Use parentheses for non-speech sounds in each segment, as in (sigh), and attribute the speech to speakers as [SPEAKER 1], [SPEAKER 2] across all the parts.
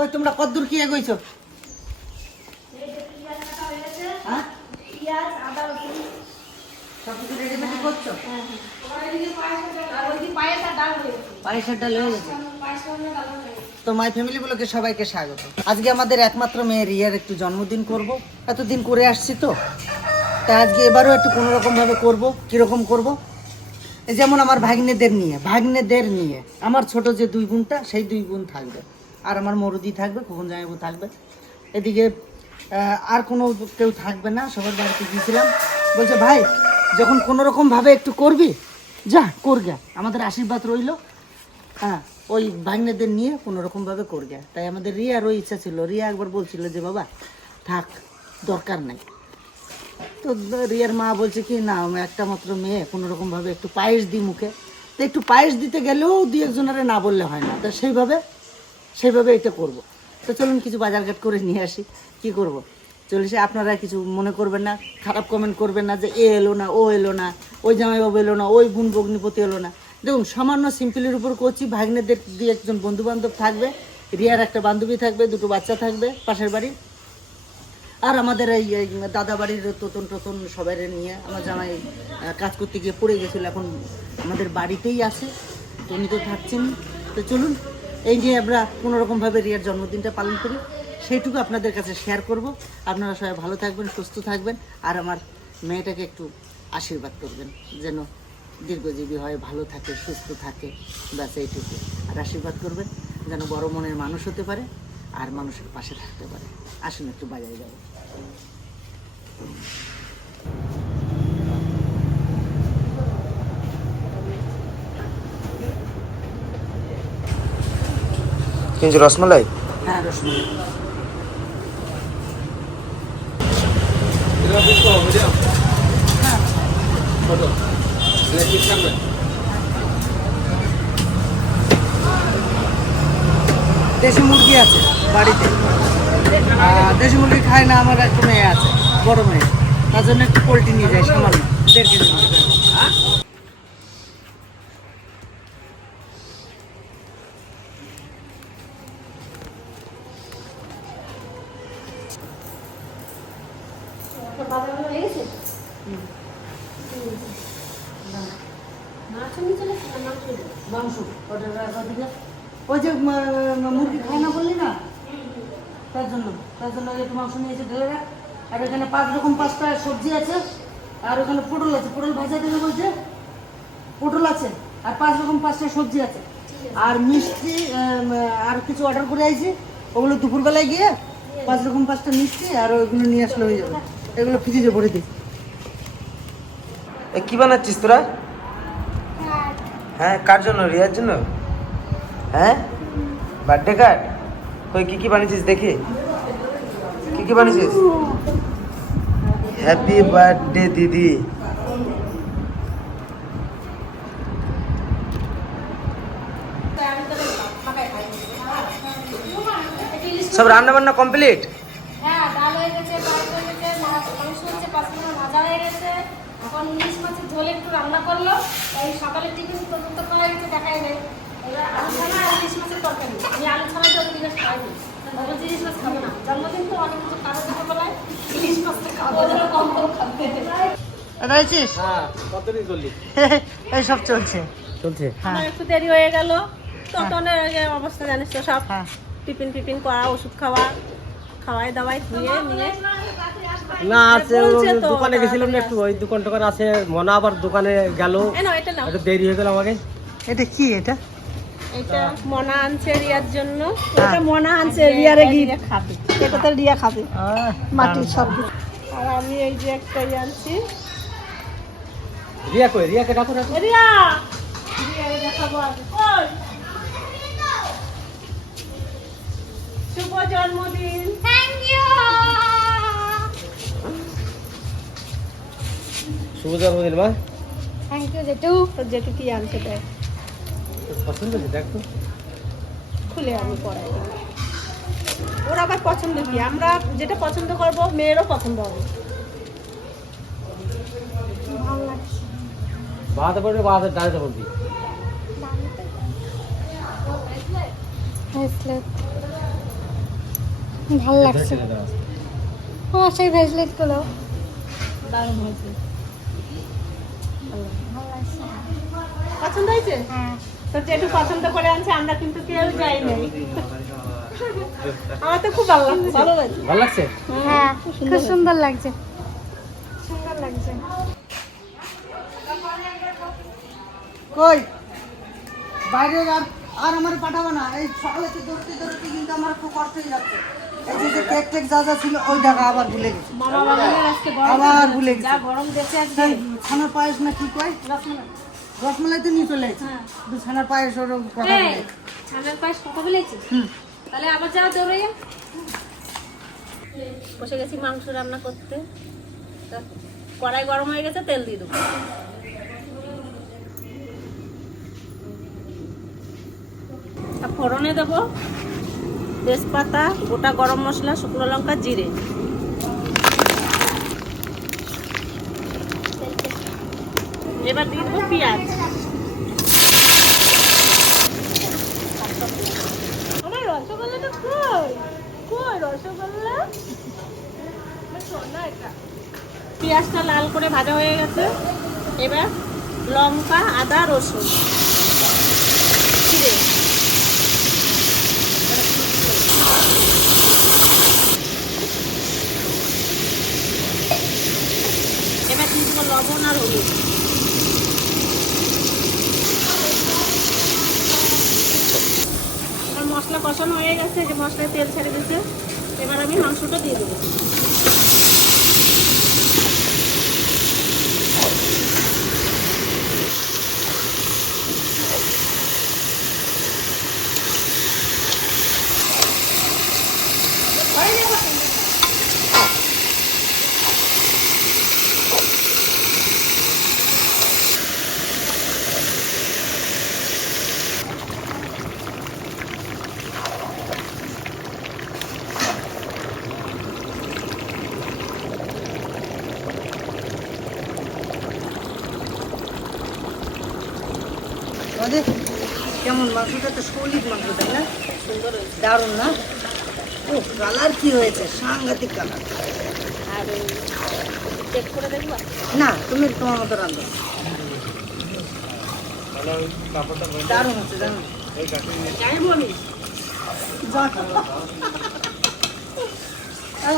[SPEAKER 1] ওই তোমরা কদ্দূর কি এগোইছো তো সবাইকে আজকে আমাদের একমাত্র একটু জন্মদিন করব। এতদিন করে আসছি তো। আজকে এবারও একটু কোনো রকম ভাবে করব, কীরকম করব? যেমন আমার ভাগ্নেদের নিয়ে ভাগ্নেদের নিয়ে। আমার ছোট যে দুই বোনটা, সেই দুই বোন থাকবে। আর আমার মরুদি থাকবে, কখন জামাইবু থাকবে। এদিকে আর কোনো কেউ থাকবে না, সবার বাড়িতে গিয়েছিলাম। বলছে, ভাই, যখন কোনো রকম ভাবে একটু করবি, যা করগা আমাদের আশীর্বাদ রইল। হ্যাঁ ওই ভাগ্নেদের নিয়ে কোনো রকম ভাবে করবে তাই আমাদের রিয়ারও ইচ্ছা ছিল। রিয়া একবার বলছিল যে, বাবা, থাক, দরকার নাই। তো রিয়ার মা বলছে কি, না একটা মাত্র মেয়ে কোনো রকম ভাবে একটু পায়েস দিই মুখে। তো একটু পায়েস দিতে গেলেও দুই একজনের না বললে হয় না। তো সেইভাবে সেইভাবে এটা করব। তো চলুন কিছু বাজারঘাট করে নিয়ে আসি। কি করব? চলিসে আপনারা কিছু মনে করবেন না, খারাপ কমেন্ট করবেন না যে এ এলো না, ও এলো না, ওই জামাইবাবু এলো না, ওই বোন ভগ্নিপতি এলো না। দেখুন, সামান্য সিম্পলের উপর করছি, ভাগ্নেদের দিয়ে একজন বন্ধু বান্ধব থাকবে, রিয়ার একটা বান্ধবী থাকবে, দুটো বাচ্চা থাকবে, পাশের বাড়ি। আর আমাদের এই এই দাদা বাড়ির তোতন টোতন সবাই নিয়ে আমার জামাই কাজ করতে গিয়ে পড়ে গেছিল, এখন আমাদের বাড়িতেই আছে, তো উনি তো থাকছেন। তো চলুন এই যে আমরা কোনোরকমভাবে রিয়ার জন্মদিনটা পালন করি। সেইটুকু আপনাদের কাছে শেয়ার করব। আপনারা সবাই ভালো থাকবেন, সুস্থ থাকবেন, আর আমার মেয়েটাকে একটু আশীর্বাদ করবেন, যেন দীর্ঘজীবী হয়, ভালো থাকে, সুস্থ থাকে, ব্যাস এইটুকু। আর আশীর্বাদ করবেন, যেন বড় মনের মানুষ হতে পারে, আর মানুষের পাশে থাকতে পারে। আসুন একটু বাজারে যাব।
[SPEAKER 2] কিন্তু রসমালাই?
[SPEAKER 1] হ্যাঁ রসমালাই। দেশি মুরগি আছে বাড়িতে। দেশি মুরগি খায় না, আমার একটা মেয়ে আছে, বড় মেয়ে। তার জন্য একটু পোলট্রি নিয়ে যায় সামান্য, দেড় কেজি মতো।
[SPEAKER 3] তো বাজার হয়ে গেছে মাছ নিয়ে চলে এসেছে, মাছ নিয়ে চলে এসেছে।
[SPEAKER 1] মাংস ওটা রাখা দিলে ওই যে মুরগি খায় না বললি না? তার জন্য তার জন্য একটু মাংস নিয়ে এসে ঢেলে রাখ। আর এখানে পাঁচ রকম পাঁচটা সবজি আছে আর ওখানে পটল আছে। পটল ভাজা দেবে বলছে? পটল আছে আর পাঁচ রকম পাঁচটা সবজি আছে। আর মিষ্টি আর কিছু অর্ডার করে আইছি। ওগুলো দুপুরবেলায় গিয়ে পাঁচ রকম পাঁচটা মিষ্টি আর ওইগুলো নিয়ে আসলে হয়ে যাবে। এগুলো ফ্রিজে ভরে দিই
[SPEAKER 2] এ কি বানাচ্ছিস তোরা? হ্যাঁ কার জন্য? রিয়ার জন্য? হ্যাঁ? বার্থডে কার্ড কই, কি কি বানিয়েছিস দেখি? কি কি বানিয়েছিস? হ্যাপি বার্থডে দিদি। সব রান্না বান্না কমপ্লিট
[SPEAKER 3] এখন মাছের একটু রান্না করল টিফিন প্রযুক্ত করা গেছে দেখাই নেই। আলু ছানা আর ইলিশ মাছের তরকারি আমি আলু ছানা তো জিনিস খাইনি ভালো ইলিশ মাছ খাব না জন্মদিন তো অনেক কিছু খাবে ছোটবেলায় ইলিশ মাছটা খাব ওদের কম কম খাবে
[SPEAKER 1] রয়েছিস
[SPEAKER 2] হ্যাঁ (laughs)
[SPEAKER 1] এই সব চলছে।
[SPEAKER 2] চলছে?
[SPEAKER 1] হ্যাঁ।
[SPEAKER 4] একটু দেরি হয়ে গেল। ততনের আগে অবস্থা জানিস তো সব।
[SPEAKER 1] হ্যাঁ।
[SPEAKER 4] টিফিন টিফিন করা ওষুধ খাওয়া খাওয়াই দাওয়াই ধুয়ে নিয়ে।
[SPEAKER 5] না আছে দোকানে গেছিলাম না একটু ওই দোকান টোকান আছে মনে আবার দোকানে গেল। একটু দেরি হয়ে গেল আমাকে।
[SPEAKER 1] এটা কি এটা?
[SPEAKER 4] এটা মনা আনছে রিয়ার জন্য।
[SPEAKER 1] এটা
[SPEAKER 4] মনা আনছে রিয়ারে গিয়ে খাবে। এটা তো রিয়া খাবে।
[SPEAKER 1] মাটির সব
[SPEAKER 4] আর আমি এই যে একটা ইয়ে আনছি।
[SPEAKER 5] রিয়া কই? রিয়াকে ডাকো ডাকো।
[SPEAKER 4] রিয়া! রিয়ারে দেখাবো আগে ওই! শুভ জন্মদিন।
[SPEAKER 3] থ্যাংক ইউ
[SPEAKER 5] শুভ জন্মদিন মা।
[SPEAKER 3] থ্যাংক ইউ জেঠু।
[SPEAKER 4] যেটু কি আনছে দেখ
[SPEAKER 5] পছন্দ হয়েছে? দেখ
[SPEAKER 4] খুলে আমি পড়াই ওর আবার পছন্দ কি? আমরা যেটা পছন্দ করব মেয়েরও পছন্দ হবে।
[SPEAKER 5] বাহাতে পড়বে বাহাতে ডানাতে পড়বি
[SPEAKER 3] ভালো লাগছে। আমার সেই ব্রেসলেটগুলো।
[SPEAKER 4] দারুণ হয়েছে।
[SPEAKER 3] লাগছে।
[SPEAKER 4] পছন্দ হয়েছে?
[SPEAKER 3] হ্যাঁ।
[SPEAKER 4] তো যেটু পছন্দ করে আনছে আমরা কিন্তু কেউ যাই নাই। আমার তো খুব ভালো লাগছে। ভালো লাগছে?
[SPEAKER 5] ভালো লাগছে?
[SPEAKER 3] হ্যাঁ খুব সুন্দর লাগছে। সুন্দর লাগছে।
[SPEAKER 1] কই? বাইরে আর আর আমার পাঠাবো না। এই সকালে তো দৌড়তে দৌড়তে কিন্তু আমার খুব কষ্ট হয়ে যাচ্ছে। এই যে যে কেক টেক যা যা ছিল ওই জায়গা আবার ভুলে গেছি। আবার ভুলে গেছি।
[SPEAKER 4] যা গরম
[SPEAKER 1] ছানার পায়েস না কি কয়?
[SPEAKER 4] রসমালাই
[SPEAKER 1] তো নিয়ে চলে এসেছি।
[SPEAKER 3] হ্যাঁ।
[SPEAKER 1] ছানার পায়েস ওর কথা বলে।
[SPEAKER 3] ছানার পায়েস কথা বলেছিস তাহলে আবার যাও দৌড়ে
[SPEAKER 4] বসে গেছি মাংস রান্না করতে। তা কড়াই গরম হয়ে গেছে তেল দিয়ে দেবো। ফোড়নে দেবো তেজপাতা গোটা গরম মশলা শুকনো লঙ্কা জিরে। এবার দিয়ে দেবো পেঁয়াজ। আমার রসগোল্লাটা কই? কই রসগোল্লা। পেঁয়াজটা লাল করে ভাজা হয়ে গেছে। এবার লঙ্কা, আদা, রসুন। জিরে এবার দিয়ে লবণ আর হলুদ আমার মশলা কষানো হয়ে গেছে যে মশলায় তেল ছেড়ে দিয়েছে। এবার আমি মাংসটা দিয়ে দেবো।
[SPEAKER 1] দারুণ না? ও কালার কি হয়েছে? সাংঘাতিক কালার
[SPEAKER 4] আর চেক করে দেখবা?
[SPEAKER 1] না তুমি তোমার মতো রান্ধো দারুণ হচ্ছে দারুণ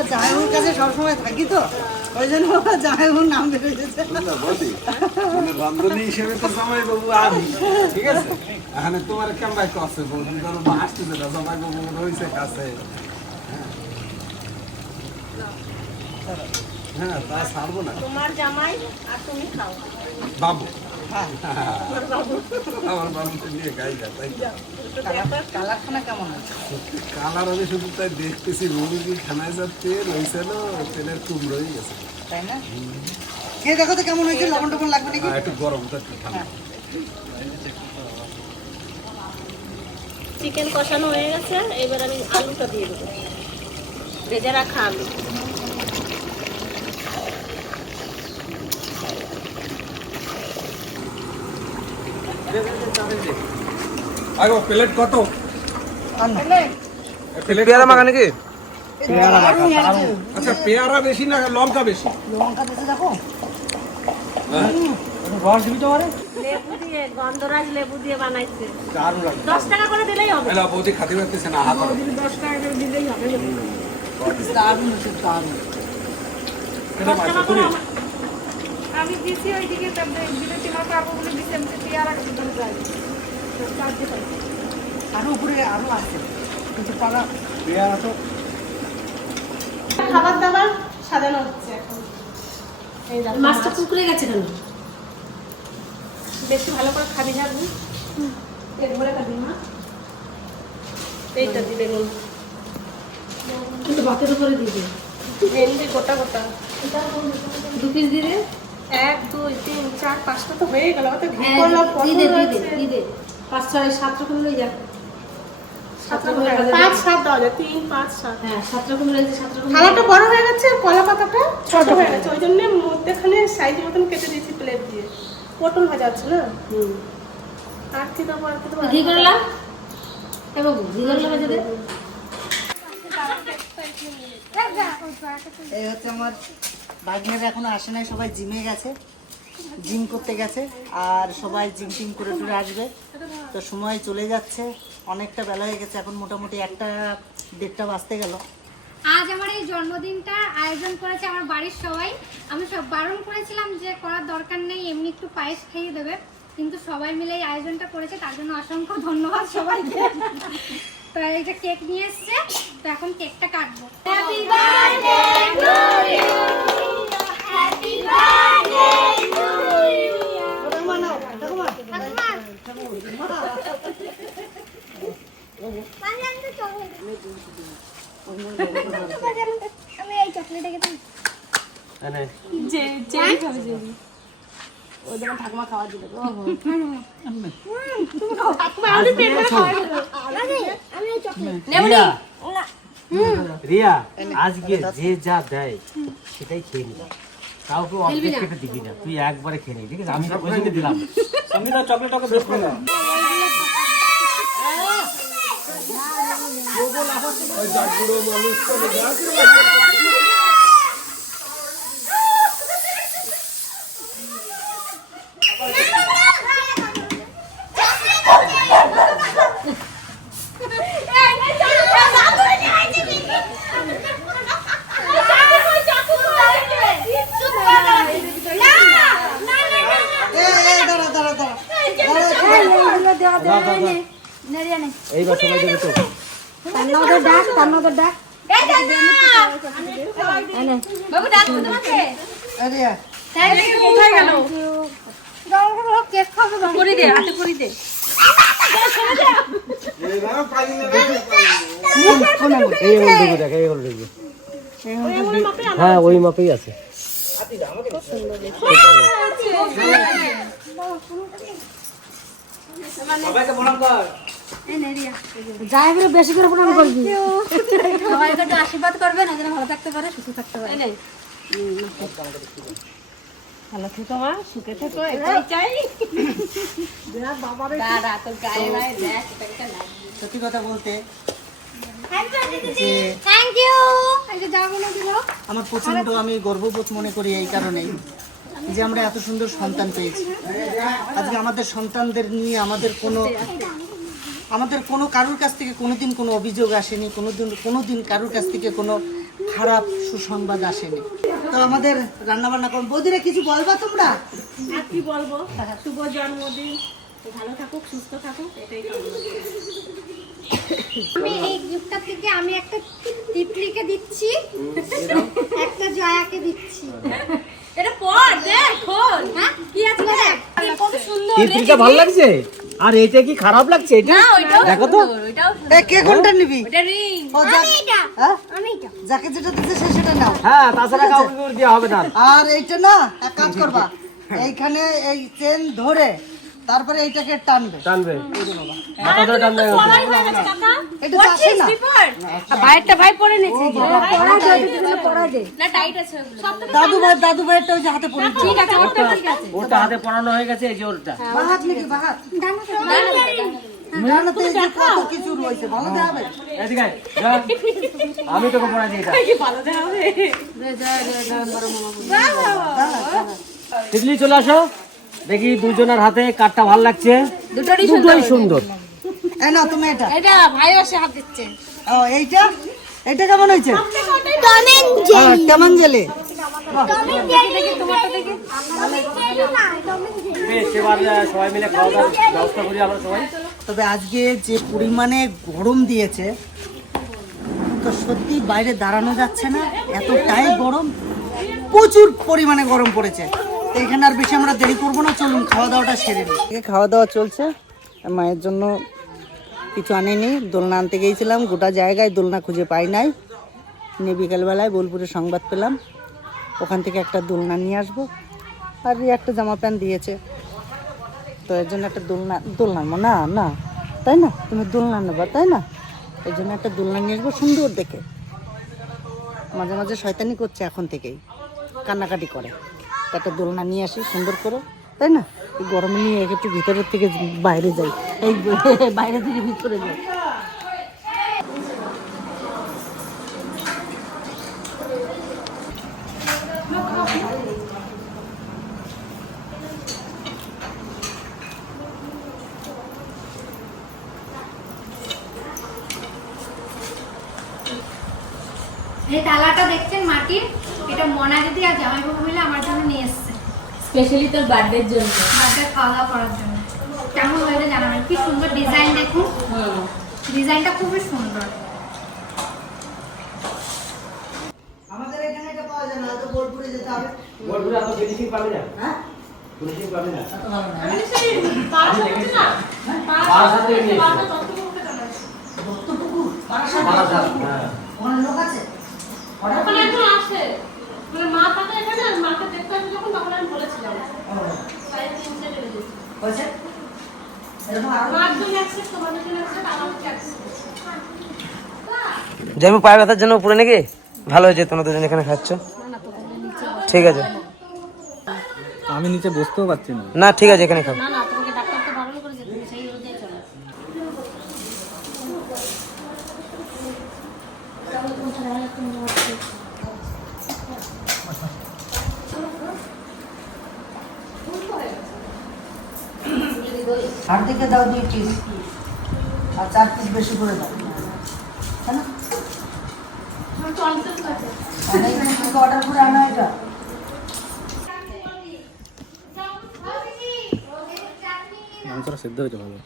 [SPEAKER 4] যাই
[SPEAKER 1] কাছে সবসময় থাকি তো ওই জন্য জামাইবুর নাম বেরোয়েছে
[SPEAKER 6] রান্ধনী হিসেবে তো জামাই বাবু আমি ঠিক আছে? এখানে তোমার কেমন বলুন ধরো আসতেছে না জামাই বাবু রয়েছে কাছে হ্যাঁ। হ্যাঁ তা ছাড়বো না।
[SPEAKER 4] তোমার জামাই আর তুমি খাও।
[SPEAKER 6] বাবু। আমার বাবুকে নিয়ে গাই যা তাই
[SPEAKER 1] কালারখানা কেমন আছে?
[SPEAKER 6] কালার আমি শুধু তাই দেখতেছি মুরগি খানায় যা তেল হয়েছিল তেলের কুমড়োই গেছে।
[SPEAKER 1] তাই না? খেয়ে দেখো তো কেমন হয়েছে? লবণ টবণ লাগবে নাকি?
[SPEAKER 6] আর একটু ঠান্ডা।
[SPEAKER 4] চিকেন কষানো হয়ে গেছে এবার আমি আলুটা দিয়ে দেবো। ভেজে রাখা আলু।
[SPEAKER 6] আগো প্লেট কত?
[SPEAKER 1] আর না।
[SPEAKER 6] প্লেট
[SPEAKER 2] পেয়ারা মাখা নাকি।
[SPEAKER 6] আচ্ছা পেয়ারা বেশি না লঙ্কা বেশি?
[SPEAKER 1] লঙ্কা দিতে দেখো।
[SPEAKER 5] রস দিবি তো আমারে
[SPEAKER 4] লেবু দিয়ে গন্ধরাজ লেবু দিয়ে বানাইছে।
[SPEAKER 5] দারুণ লাগে
[SPEAKER 4] দশ টাকা করে দিলেই হবে।
[SPEAKER 6] এলা বৌদি খাতে পারতেছে না হাত
[SPEAKER 4] দশ টাকা করে দিলেই হবে।
[SPEAKER 1] দারুণ দারুণ।
[SPEAKER 4] দশ টাকা করে আমার-
[SPEAKER 3] আমি দিছি ওইদিকে তাদের বিরতি না পাবো বলে দিছি আমি পেয়ারা কাছে চলে যাই চার্জে পাই
[SPEAKER 1] আরও উপরে আরও আছে। কিন্তু পালা
[SPEAKER 5] পেয়ারা তো
[SPEAKER 4] খাবার দাবার সাজানো হচ্ছে এখন।
[SPEAKER 3] মাছটা। কুকুরে গেছে কেন?
[SPEAKER 4] বেশি ভালো করে খাবি যাবি পেট ভরে খাবি না? এইটা দিলে নুন
[SPEAKER 3] কিন্তু ভাতের উপরে দিবে
[SPEAKER 4] গোটা গোটা।
[SPEAKER 3] দু পিস দিবে
[SPEAKER 4] এক দুই তিন চার পাঁচটা তো হয়ে গেল। অত ঘি করলাম
[SPEAKER 3] দিদে দিদে দিদে। পাঁচ ছয় সাত রকম
[SPEAKER 4] হয়ে থালাটা বড় হয়ে গেছে কলা পাতাটা ছোট হয়ে গেছে। ওই জন্য মধ্যেখানে সাইজ মতন কেটে দিয়েছি প্লেট দিয়ে। পটল ভাজা আছে না? আর কি দেবো আর কি দেবো?
[SPEAKER 3] ঘি করলা? এ ঘি করলা বাজে দে।
[SPEAKER 1] এই হচ্ছে আমার ভাগ্নের এখনও আসে নাই, সবাই জিমে গেছে, জিম করতে গেছে, আর সবাই জিম টিম করে টুরে আসবে। তো সময় চলে যাচ্ছে, অনেকটা বেলা হয়ে গেছে, এখন মোটামুটি একটা দেড়টা বাজতে গেল।
[SPEAKER 7] আজ আমার এই জন্মদিনটা আয়োজন করেছে আমার বাড়ির সবাই। আমি সব বারণ করেছিলাম যে করার দরকার নেই, এমনি একটু পায়েস খেয়ে দেবে। কিন্তু সবাই মিলে এই আয়োজনটা করেছে, তার জন্য অসংখ্য ধন্যবাদ সবাইকে। তো এইটা কেক নিয়ে এসছে তো এখন কেকটা কাটবো। Happy birthday to you happy birthday to you আমি এই চকলেটটা খেতে
[SPEAKER 5] রিয়া। রিয়া আজকে যে যা দেয় সেটাই খেয়ে নিবি। কাউকে অর্ধেক কেটে দিবি না। তুই একবারে খেয়ে নিবি ঠিক আছে? আমি ওই জন্য দিলাম। সঙ্গীতা চকলেট টকলেট বেশ করে
[SPEAKER 8] ওই মানুষ চলে যাক
[SPEAKER 1] এ, এ, দাঁড়া, দাঁড়া, দাঁড়া। দাঁড়া, একটু দাঁড়া।
[SPEAKER 5] এইবার সবাই দেবে তো
[SPEAKER 1] এ, রিয়া,
[SPEAKER 7] কেক খাবে
[SPEAKER 4] করি দে হাতে করি দে।
[SPEAKER 8] এরা পারি
[SPEAKER 5] আছে সবাইকে প্রণাম কর
[SPEAKER 7] সবাইকে একটু আশীর্বাদ করবেন ভালো থাকতে পারে সুস্থ থাকতে পারে।
[SPEAKER 4] ভালো থেকো মা সুখে থেকো এটাই চাই। দাদা তোর গায়ে গায়ে দেখ
[SPEAKER 1] সত্যি কথা বলতে আমার প্রচণ্ড আমি গর্ববোধ মনে করি এই কারণেই যে আমরা এত সুন্দর সন্তান পেয়েছি। আজকে আমাদের সন্তানদের নিয়ে আমাদের কোনো আমাদের কোনো কারোর কাছ থেকে কোনোদিন কোনো অভিযোগ আসেনি কোনোদিন কোনোদিন কারোর কাছ থেকে কোনো খারাপ সুসংবাদ আসেনি। তো আমাদের রান্না বান্না করুন বৌদিরা কিছু বলবা তোমরা?
[SPEAKER 4] আর কি বলব? শুভ জন্মদিন। ভালো থাকুক সুস্থ থাকুক এটাই
[SPEAKER 7] আমি এই গিফটটা থেকে আমি একটা তিতলিকে দিচ্ছি একটা জয়াকে দিচ্ছি।
[SPEAKER 4] এটা পর দেখ
[SPEAKER 7] হ্যাঁ? কি আছে দেখ।
[SPEAKER 4] কত সুন্দর।
[SPEAKER 5] তিতলিটা ভালো লাগছে? আর এটা কি খারাপ লাগছে? এটা দেখো তো।
[SPEAKER 1] এ কে কোনটা নিবি?
[SPEAKER 4] এটা রিং
[SPEAKER 7] আমি এটা
[SPEAKER 1] হ্যাঁ?
[SPEAKER 7] আমি এটা।
[SPEAKER 1] যাকে যেটা দিতে সে সেটা নাও।
[SPEAKER 5] হ্যাঁ তাছাড়া কাউকে দিয়ে দেওয়া হবে না।
[SPEAKER 1] আর এইটা না এক কাজ করবা। (laughs) এইখানে এই চেন ধরে তারপরে এইটাকে টানবে।
[SPEAKER 5] টানবে। মাথা ধরে টানবে।
[SPEAKER 1] এটা তো আসে না।
[SPEAKER 4] ভাইয়েরটা ভাই পরে নিয়েছে না টাইট আছে
[SPEAKER 1] দাদু ভাই দাদু ভাইয়েরটা ওই যে হাতে পড়ে দিও।
[SPEAKER 5] ওটা ঠিক আছে। ওটা হাতে পড়ানো হয়ে গেছে এই যে ওরটা।
[SPEAKER 1] বাহাত নাকি বাহাত মেহনতে এই যে কত কিছু রয়েছে ভালো দেখাবে?
[SPEAKER 5] এদিকে আয়, যা। আমি তোকে পড়াই দিই তিতলি চলে আসো। দেখি দুজনের হাতে কাঠটা ভালো লাগছে। দুটোই সুন্দর।
[SPEAKER 1] না তুমি এটা।
[SPEAKER 4] এটা ভাই এসে হাত দিচ্ছে।
[SPEAKER 1] ও এইটা? এটা কেমন হয়েছে? হ্যাঁ, কেমন জেলে
[SPEAKER 5] সবাই মিলে খাওয়া দাওয়ার ব্যবস্থা করি আমরা সবাই।
[SPEAKER 1] তবে আজকে যে পরিমাণে গরম দিয়েছে তো সত্যি বাইরে দাঁড়ানো যাচ্ছে না। এতটাই গরম প্রচুর পরিমাণে গরম পড়েছে। তো এখানে আর বেশি আমরা দেরি করব না, চলুন খাওয়া দাওয়াটা সেরে নিই। খাওয়া দাওয়া চলছে। মায়ের জন্য কিছু আনেনি, দোলনা আনতে গিয়েছিলাম, গোটা জায়গায় দোলনা খুঁজে পাই নাই। নিয়ে বিকেলবেলায় বোলপুরে সংবাদ পেলাম, ওখান থেকে একটা দোলনা নিয়ে আসব। আর একটা জামা প্যান্ট দিয়েছে। তো এর জন্য একটা দোলনা দোলনা না না। তাই না? তুমি দোলনা নেবা তাই না? এই জন্য একটা দোলনা নিয়ে আসব সুন্দর দেখে। মাঝে মাঝে শয়তানি করছে এখন থেকেই, কান্নাকাটি করে। একটা দোলনা নিয়ে আসি, সুন্দর করে, তাই না? এই গরমে নিয়ে একটু ভিতরের থেকে বাইরে যাই। এই (laughs) বাইরে থেকে ভিতরে যাই।
[SPEAKER 7] এই তালাটা দেখছেন মাটির? এটা মনা দিদি আর জামাইবাবু মিলে আমার জন্য নিয়ে এসছে।
[SPEAKER 4] স্পেশালি তোর বার্থডের জন্য।
[SPEAKER 7] বার্থডে খাওয়া দাওয়া করার জন্য। কেমন হয়েছে জানাবেন? কি সুন্দর ডিজাইন দেখুন। ডিজাইনটা খুবই সুন্দর।
[SPEAKER 1] আমাদের এখানে এটা পাওয়া যায় না হয়তো বোলপুরে যেতে হবে।
[SPEAKER 5] বোলপুরে এত ফিনিশিং পাবি না?
[SPEAKER 1] হ্যাঁ?
[SPEAKER 5] ফিনিশিং পাবি না?
[SPEAKER 4] আমি সেই পাঁচ হচ্ছে না?
[SPEAKER 5] পাঁচ হাতে নিয়ে
[SPEAKER 4] চলে আসে।
[SPEAKER 1] দত্তপুকুর? বারাসাত,
[SPEAKER 5] হ্যাঁ।
[SPEAKER 1] ওখানে লোক আছে? অর্ডার
[SPEAKER 4] ওখানে একজন আসে মানে মা থাকে এখানে আর মাকে দেখতে আসবে যখন তখন আমি বলেছিলাম। সাড়ে তিনটে বেজে গেছে।
[SPEAKER 1] হয়েছে। এরকম আরও?
[SPEAKER 4] মার জন্য অ্যাক্সেস তোমাদের জন্য অ্যাক্সেস আমার অ্যাক্সেস
[SPEAKER 2] যাই পায়ে ব্যথার জন্য উপরে নাকি? ভালো হয়েছে তোমরা দুজন এখানে খাচ্ছ। ঠিক আছে।
[SPEAKER 8] আমি নিচে বসতেও পারছি না।
[SPEAKER 2] না ঠিক আছে এখানে খাও
[SPEAKER 3] না না তোমাকে ডাক্তার তো বারণ করেছে তুমি সেই অনুযায়ী চলো
[SPEAKER 1] হাট দিকে দাও দুই পিস আর চার পিস বেশি করে দাও। তাই না? থেকে অর্ডার করে আনা এটা?
[SPEAKER 8] মাংসটা সেদ্ধ হয়েছে ভালো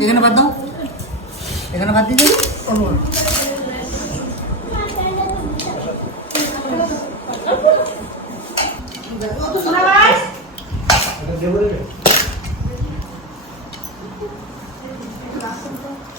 [SPEAKER 1] এখানে বাদ দাও এখানে বাদ দিয়ে দিবি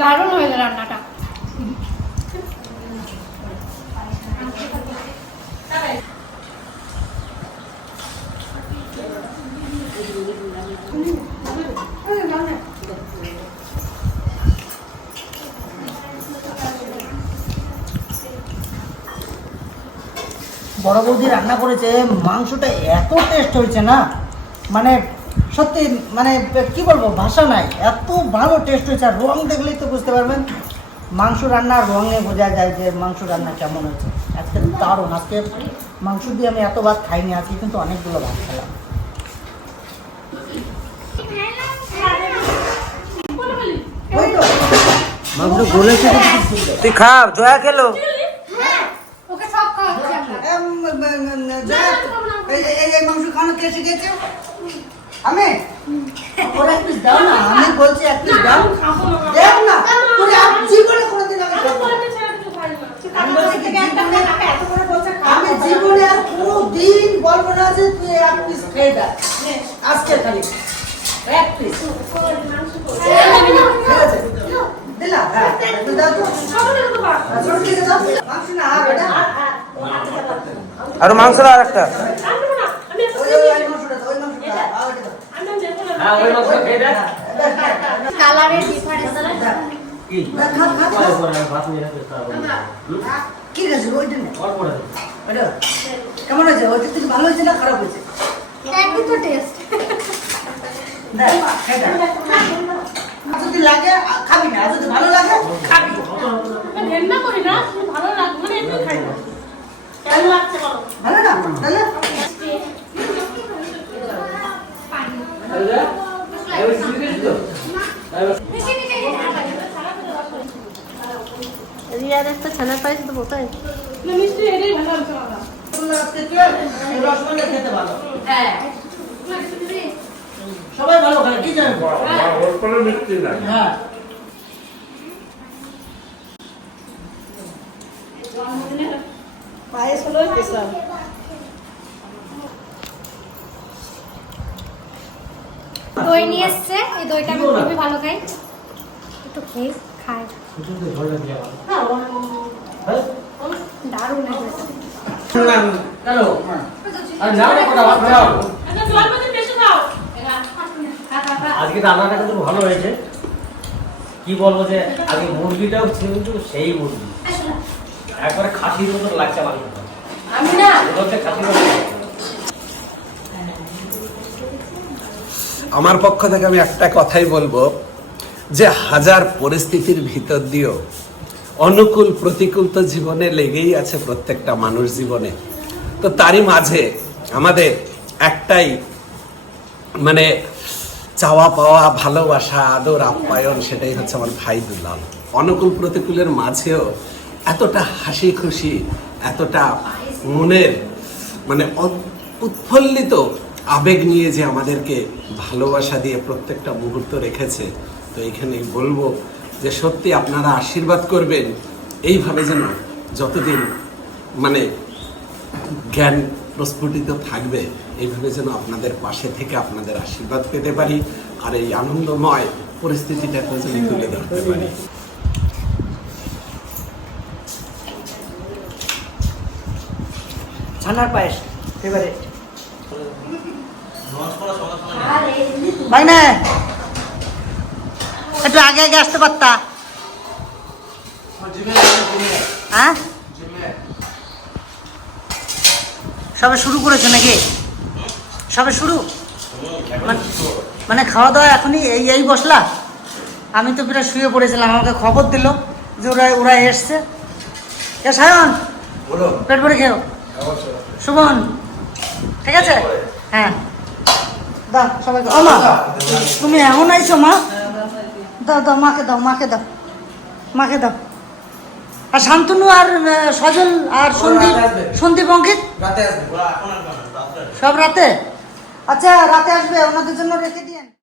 [SPEAKER 7] দারুণ হয়েছে রান্নাটা
[SPEAKER 1] বৌদি রান্না করেছে মাংসটা এত টেস্ট হয়েছে না। মানে সত্যি মানে কি বলব ভাষা নাই। এত ভালো টেস্ট হয়েছে আর রং দেখলেই তো বুঝতে পারবেন। মাংস রান্নার রঙে বোঝা যায় যে মাংস রান্না কেমন হয়েছে। আজকে দারুণ আজকে মাংস দিয়ে আমি এত ভাত খাইনি আজকে কিন্তু অনেকগুলো ভাত খেলাম
[SPEAKER 2] তুই খা জয়া খেলো
[SPEAKER 7] ওকে সব খাওয়াচ্ছি আমরা
[SPEAKER 1] এম, এম, এম, এম, জয়া, এই মাংস খাওয়ানো কে শিখেছে আমি ওরা এক পিস দাও না আমি বলছি, এক পিস দাও দেও না এক জীবনে কোনোদিন আমি আমি জীবনে আর কোনো দিন বলব না যে এক পিস খেয়ে দেখ আজকে খালি এক পিস ঠিক আছে দিলা হ্যাঁ দাও
[SPEAKER 7] কালারের ডিফারেন্স
[SPEAKER 5] কি হবে
[SPEAKER 1] কি গেছে ওইটা নে
[SPEAKER 5] অল্প
[SPEAKER 1] ওইটা কেমন হয়েছে ওইটা থেকে ভালো হয়েছে না খারাপ হয়েছে
[SPEAKER 7] তো টেস্ট
[SPEAKER 1] আর যদি লাগে খাবি না যদি ভালো লাগে খাবি
[SPEAKER 4] ঘেন্না করি না ভালো লাগবে মানে এমনি খাই। না
[SPEAKER 1] ভালো না? তাহলে
[SPEAKER 3] রিয়ার একটা ছানার পায়েস তো কোথায়
[SPEAKER 4] মিষ্টি এটাই ভালো
[SPEAKER 1] রসগোল্লা খেতে ভালো।
[SPEAKER 3] হ্যাঁ।
[SPEAKER 1] সবাই ভালো খায় কি জানেন হ্যাঁ
[SPEAKER 4] পায়েস হলো স্পেশাল
[SPEAKER 7] দই নিয়ে এসছে এই দইটা আমি খুবই ভালো খাই একটু খেয়ে খাই দারুণ এই দইটা।
[SPEAKER 5] কেন আর না না কটা ভাত খাও
[SPEAKER 4] একটা জল পাতি বেশি খাও।
[SPEAKER 5] আজকে রান্নাটা কিন্তু ভালো হয়েছে। কি বলব যে আগে মুরগিটাও ছিল কিন্তু সেই মুরগি। একবারে খাসির মতো লাগছে মাংসটা
[SPEAKER 3] আমি না।
[SPEAKER 5] খাসির মতো লাগছে।
[SPEAKER 8] আমার পক্ষ থেকে আমি একটা কথাই বলব। যে হাজার পরিস্থিতির ভিতর দিয়েও অনুকূল প্রতিকূল তো জীবনে লেগেই আছে প্রত্যেকটা মানুষ জীবনে। তো তারই মাঝে আমাদের একটাই মানে চাওয়া পাওয়া ভালোবাসা, আদর, আপ্যায়ন সেটাই হচ্ছে আমার ভাই দুলাল। অনুকূল প্রতিকূলের মাঝেও এতটা হাসি খুশি এতটা মনের মানে উৎফুল্লিত আবেগ নিয়ে যে আমাদেরকে ভালোবাসা দিয়ে প্রত্যেকটা মুহূর্ত রেখেছে তো এখানে বলব যে সত্যি আপনারা আশীর্বাদ করবেন এইভাবে যেন যতদিন মানে জ্ঞান প্রস্ফুটিত থাকবে এইভাবে যেন আপনাদের পাশে থেকে আপনাদের আশীর্বাদ পেতে পারি আর এই আনন্দময় পরিস্থিতিটাকে যেন তুলে ধরতে পারি।
[SPEAKER 1] ছানার পায়েস ফেভারিট ভাই না। একটু আগে আগে আসতে পারতা? হ্যাঁ? সবে শুরু করেছ নাকি? সবে শুরু? মানে- মানে খাওয়া দাওয়া এখনই এই এই বসলা? আমি তো প্রায় শুয়ে পড়েছিলাম আমাকে খবর দিল যে ওরা ওরা এসছে। এ সায়ন পেট ভরে খেও শুভন ঠিক আছে? হ্যাঁ। সবাইকে ও মা তুমি এমন আইছো মা? দাও দাও মাকে দাও মাকে দাও মাকে দাও। আর শান্তনু আর সজল আর সন্দীপ সন্দীপ অঙ্কিত? সব রাতে? আচ্ছা রাতে আসবে ওনাদের জন্য রেখে দিয়েন।